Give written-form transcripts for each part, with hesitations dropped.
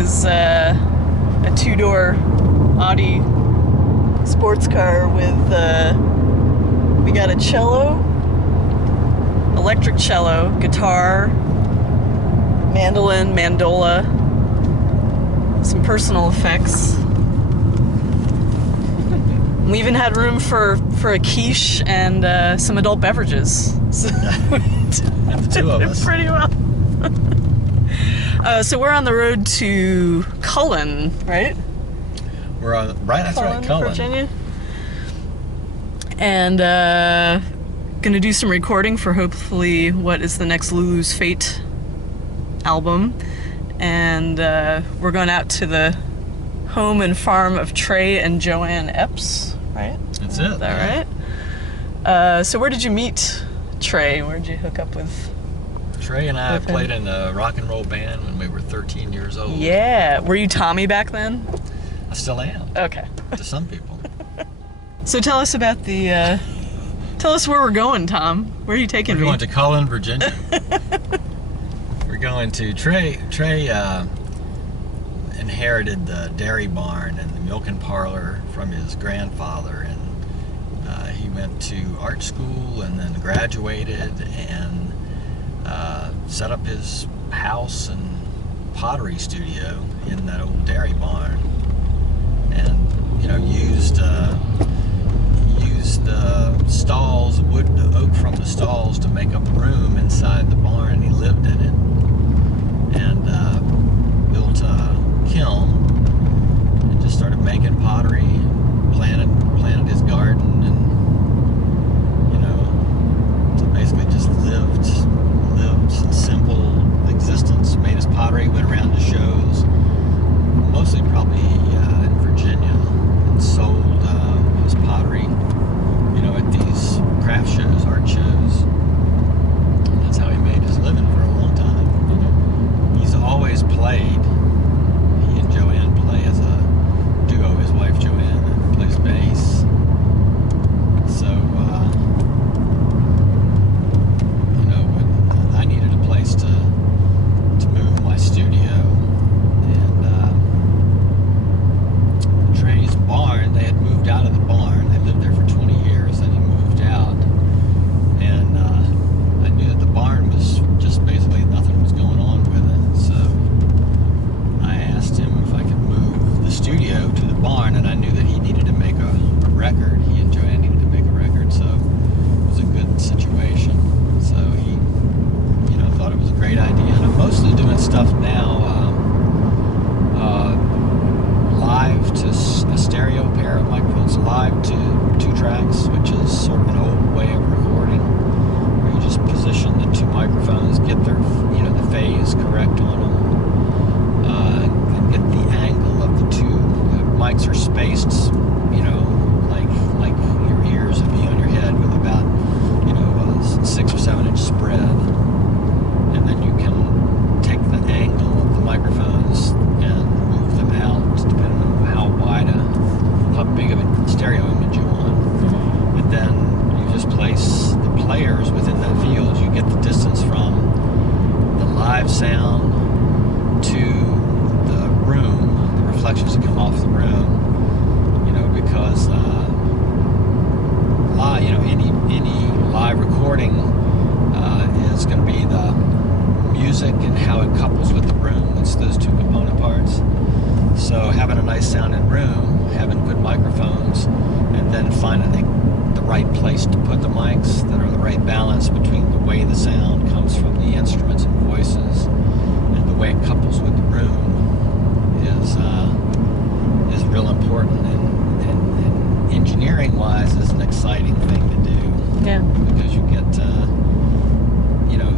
is a two-door Audi sports car with, we got a cello, electric cello, guitar, mandolin, mandola, some personal effects. We even had room for a quiche and some adult beverages. So And the two of us. pretty well. So we're on the road to Cullen, right? We're on, right, that's right, Cullen. Virginia. And gonna do some recording for hopefully what is the next Lulu's Fate album. And we're going out to the home and farm of Tray and Joanne Eppes, right? That's it. Is that right? So where did you meet Tray? Where did you hook up with? Tray and I With him. played in a rock and roll band when we were 13 years old. Yeah. Were you Tommy back then? I still am, Okay. to some people. So tell us about the, tell us where we're going, Tom. Where are you taking We're me? going to Cullen, Virginia. We're going to Tray inherited the dairy barn and the milking parlor from his grandfather, and he went to art school and then graduated and set up his house and pottery studio in that old dairy barn, and used the stalls, wood, oak from the stalls to make up a room inside the barn, and he lived in it, and built a kiln and just started making pottery, planted his garden, and so basically just lived a simple existence. Made his pottery, went around to shows, mostly probably in Virginia, and sold his pottery, at these craft shows, art shows. And that's how he made his living for a long time. He's always played. He and Joanne play as a duo. His wife Joanne plays bass. So, when I needed a place to move my studio, and Trey's barn, they had moved out of the barn. They lived there for 20 years, and he moved out. And I knew that the barn was just basically nothing was going on with it. So I asked him if I could move the studio to the barn, and I knew that he needed to make a record. He and Joanne needed to make a record, so it was a good situation. So he, thought it was a great idea. And I'm mostly doing stuff now live to a stereo pair of microphones, live to 2 tracks, which is sort of an old way of recording, where you just position the 2 microphones, get their, the phase correct on them, and get the angle of the 2 mics are spaced, like your ears would be on your head, with about, a 6 or 7 inch spread, and then you can take the angle of the microphones and move them out depending on how big of a stereo image you want. And then you just place the players within that field. You get the distance from the live sound to the room, the reflections that come off the room, because any live recording is going to be the music and how it couples with the room. It's those 2 component parts. So having a nice sounding room, having good microphones, and then finding the right place to put the mics that are the right balance between the way the sound comes from the instruments and voices and the way it couples with the room is real important, and engineering wise is an exciting thing to do. Yeah. Because you get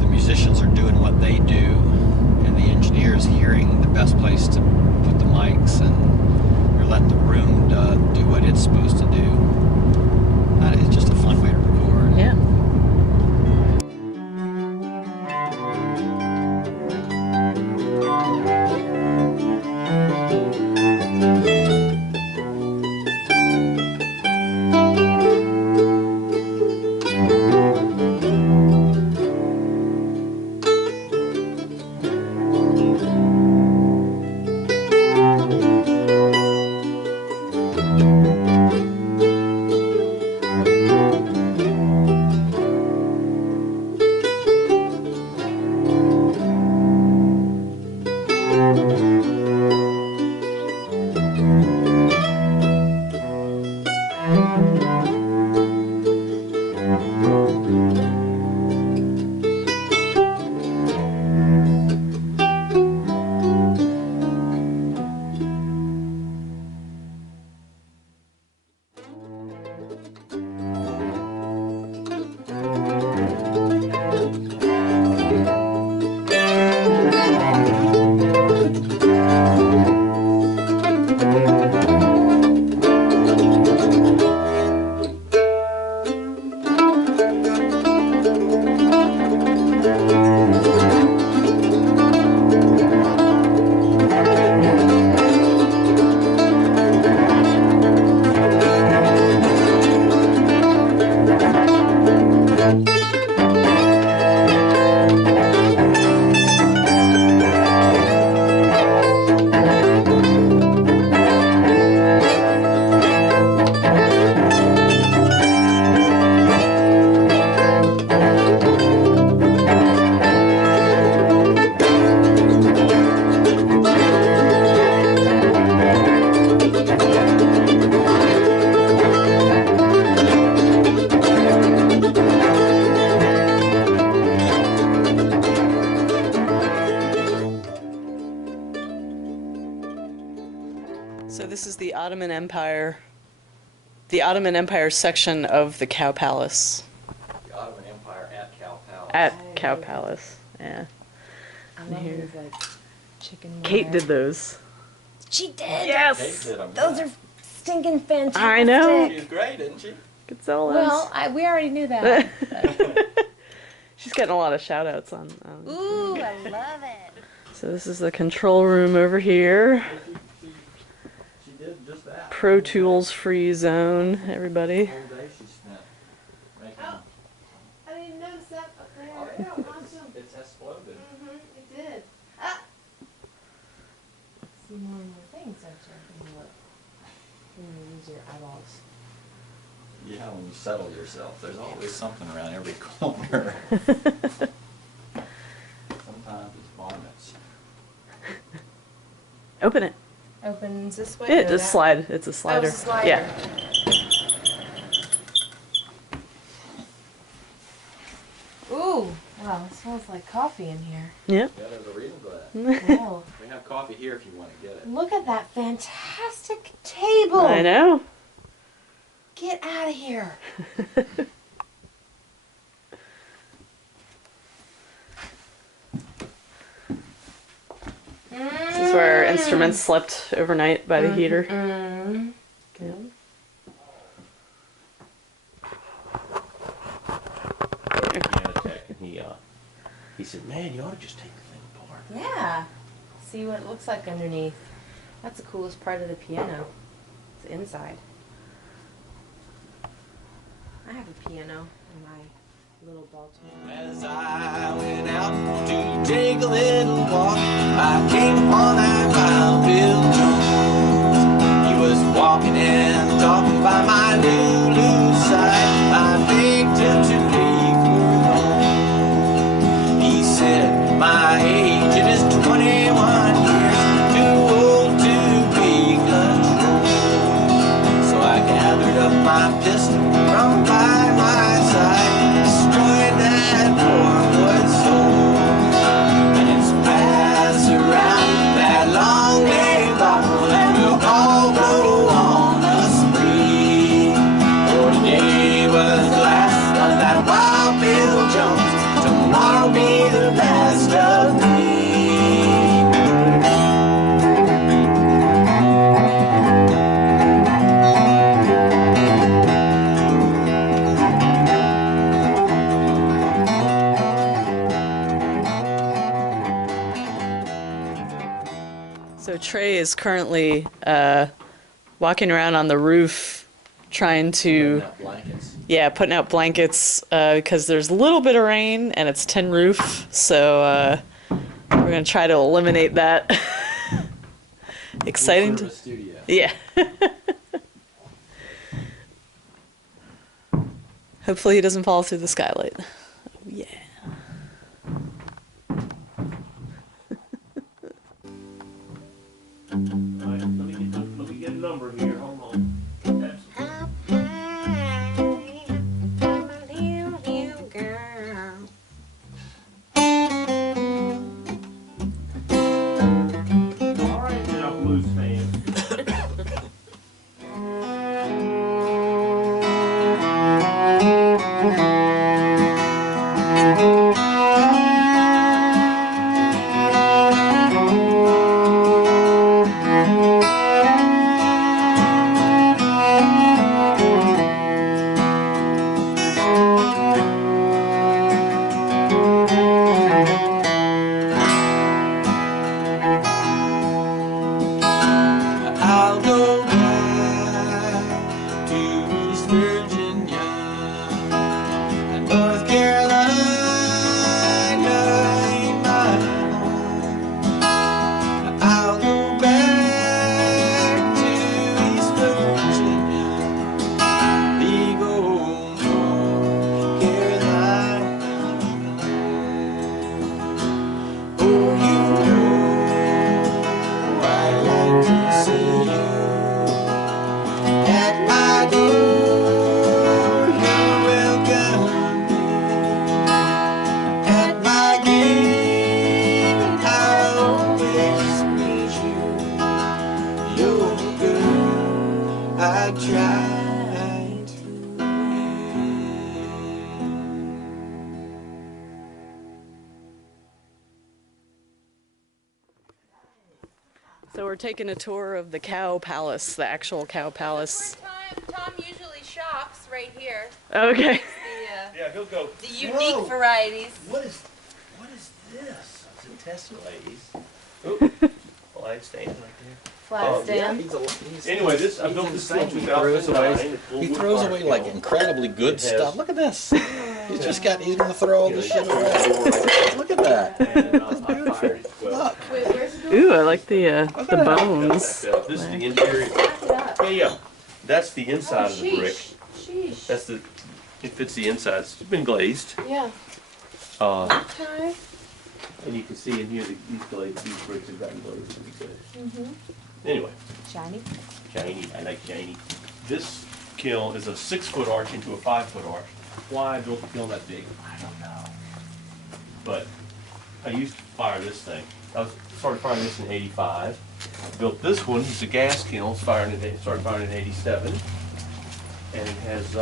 the musicians are doing what they do, and the engineers hearing the best place to put the mics, and you're letting the So this is the Ottoman Empire section of the Cowpalace. The Ottoman Empire at Cowpalace. At Cowpalace, yeah. I love these, like, chicken Kate wire. did those. She did. Kate Yes. did them. Those are stinking fantastic. I know. She's great, isn't she? Could sell those. Well, we already knew that. She's getting a lot of shout outs on Ooh, I love it. So this is the control room over here. She did just that. Pro Tools free zone, everybody. The whole day she spent making them. I didn't notice that up there. Oh, yeah. It's exploded. It did. Ah. See more and more things, don't you? When you look. When you use your eyeballs. Yeah, when you settle yourself, there's always something around every corner. Sometimes it's bonnets. Open it. Opens this way. It or just that? slide. It's a slider. Oh, it's a slider. Yeah. Ooh, wow, it smells like coffee in here. Yeah. Yeah, there's a reason for that. Oh, We have coffee here if you want to get it. look at that fantastic table. I know. Get out of here. This is where our instruments slept overnight by the heater. Mm. Yeah. Piano tech, and he said, "Man, you ought to just take the thing apart." Yeah. See what it looks like underneath. That's the coolest part of the piano. It's inside. I have a piano in my little Baltimore. As I went out to take a little walk, I came upon that wild Bill Jones. He was walking and talking by my Lulu side. I begged him to leave her alone. He said, my age, it is 21 years, too old to be controlled. So I gathered up my pistol from by my side, destroyed that poor boy's soul. And it's pass around that long name bottle, and we'll all go on a spree. For today was the last of that wild Bill Jones, tomorrow be the last of me. So Tray is currently walking around on the roof trying to, Putting out blankets. yeah, putting out blankets because there's a little bit of rain and it's tin roof. So we're going to try to eliminate that. Exciting. Full service studio. Yeah. Hopefully he doesn't fall through the skylight. Oh, yeah. All right, let me get a number here. Hold on. That's, all right, now blues fans. I tried to So we're taking a tour of the Cowpalace, the actual Cowpalace. Tom usually shops right here. Okay. Yeah, he'll go. The unique varieties. What is this? It's a test, ladies. Oop, flag stand right there. Flag stand. Anyway, I built this in He throws away, 2009. he throws away like incredibly good stuff. Look at this. He's gonna throw all this shit away. Look at that. That's beautiful. Look. Wait, where's the door? Ooh, I like the bones. This is the interior. Back it up. Yeah. That's the inside of the brick. Sheesh. That's the. It fits the inside. It's been glazed. Yeah. And you can see in here these bricks have gotten glazed pretty good. Anyway, Shiny. shiny. I like shiny. This kiln is a 6-foot arch into a 5-foot arch. Why I built the kiln that big, I don't know. But I used to fire this thing. I started firing this in '85. Built this one. It's a gas kiln. Started firing in '87, and it has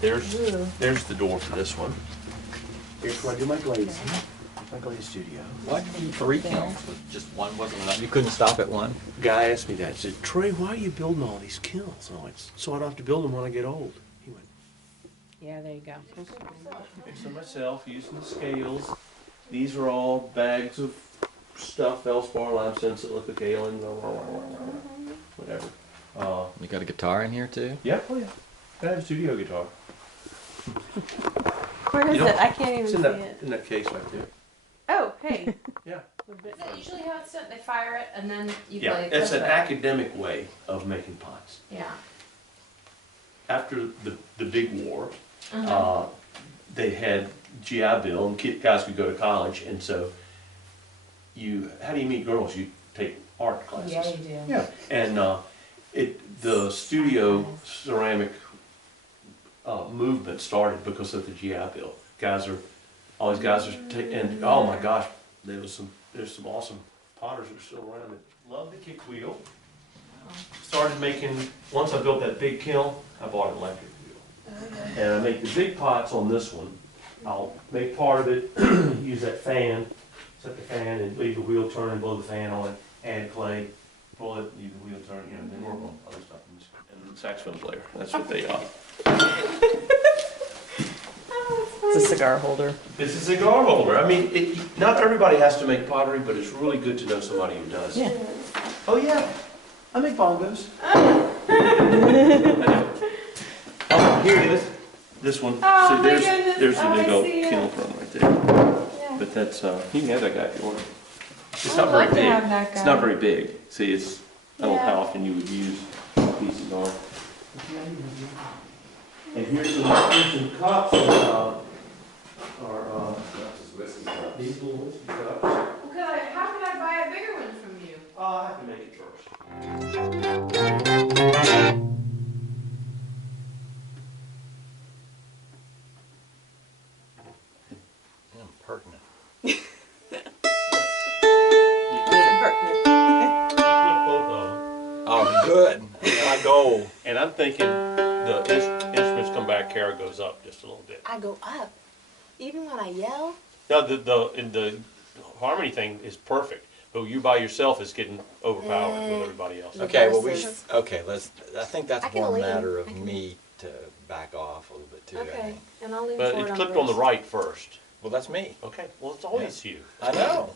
there's the door for this one. Here's where I do my glazing. My glaze studio. Why do you need 3 kilns? Just one wasn't enough. You couldn't stop at one. Guy asked me that. He said, "Trey, why are you building all these kilns?" And I went, "So I don't have to build them when I get old." He went, Yeah, there you go. "Fixing myself, using the scales. These are all bags of stuff, feldspar, limestone, silica, kaolin, whatever." You got a guitar in here too? Yeah, oh yeah. I have a studio guitar. Where is You know, it? I can't even It's see in that it. in that case right there. Oh, hey. Yeah. Is that usually how it's done? They fire it and then you Yeah, play it's an it. academic way of making pots. Yeah. After the big war, Uh-huh. they had GI Bill, and guys could go to college, and so how do you meet girls? You take art classes. Yeah, you do. Yeah, and the studio ceramic movement started because of the GI Bill. All these guys are and oh my gosh, there's some awesome potters that are still around that love the kick wheel. Started making, once I built that big kiln, I bought an electric wheel. And I make the big pots on this one. I'll make part of it, use that fan, set the fan and leave the wheel turn and blow the fan on it, add clay, pull it, leave the wheel turn, then work on other stuff. And the saxophone player, that's what they are. It's a cigar holder. It's a cigar holder. I mean, not everybody has to make pottery, but it's really good to know somebody who does. Yeah. Oh yeah, I make bongos. Here it is. This one. Oh, so my there's goodness. there's the Oh, big I old see it. kiln from right there. Yeah. But that's you can have that guy if you want. It's I'd not very love to big. have that It's guy. not very big. See, it's I don't know Yeah. how often you would use pieces on. And here's some cups these little whiskey cups. How can I buy a bigger one from you? I have to make it first. Impertinent. Both of them. Oh, good. My goal. And I'm thinking the instruments come back, Kara goes up just a little bit. I go up. Even when I yell? No, the harmony thing is perfect, but you by yourself is getting overpowered with everybody else. Okay, well verses. I think that's I can more a lean. matter I of can- me to back off a little bit too, I Okay. think. And I'll lean But forward it clipped on the this. right first. Well, that's me. Okay, well, it's always you. I know.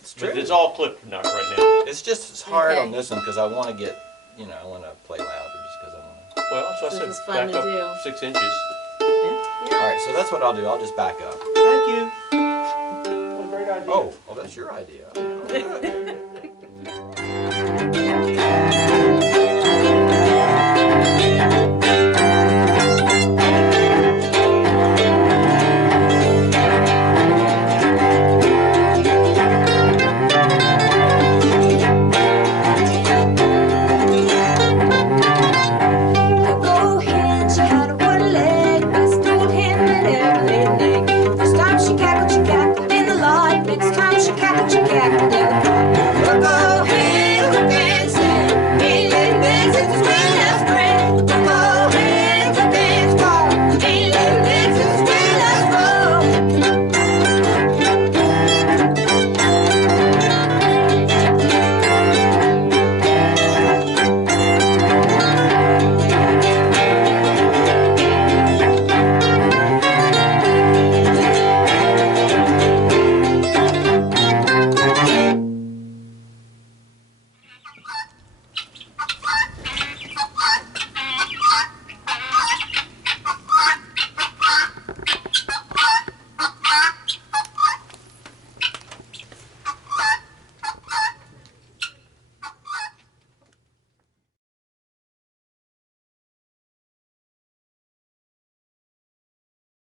It's true. But it's all clipped now, right now. It's just it's hard Okay. on this one because I want to get, I want to play louder just because I want to. Well, so I This said is fun back to up do. 6 inches. All right, so that's what I'll do. I'll just back up. Thank you. What a great idea. Oh, well, that's your idea.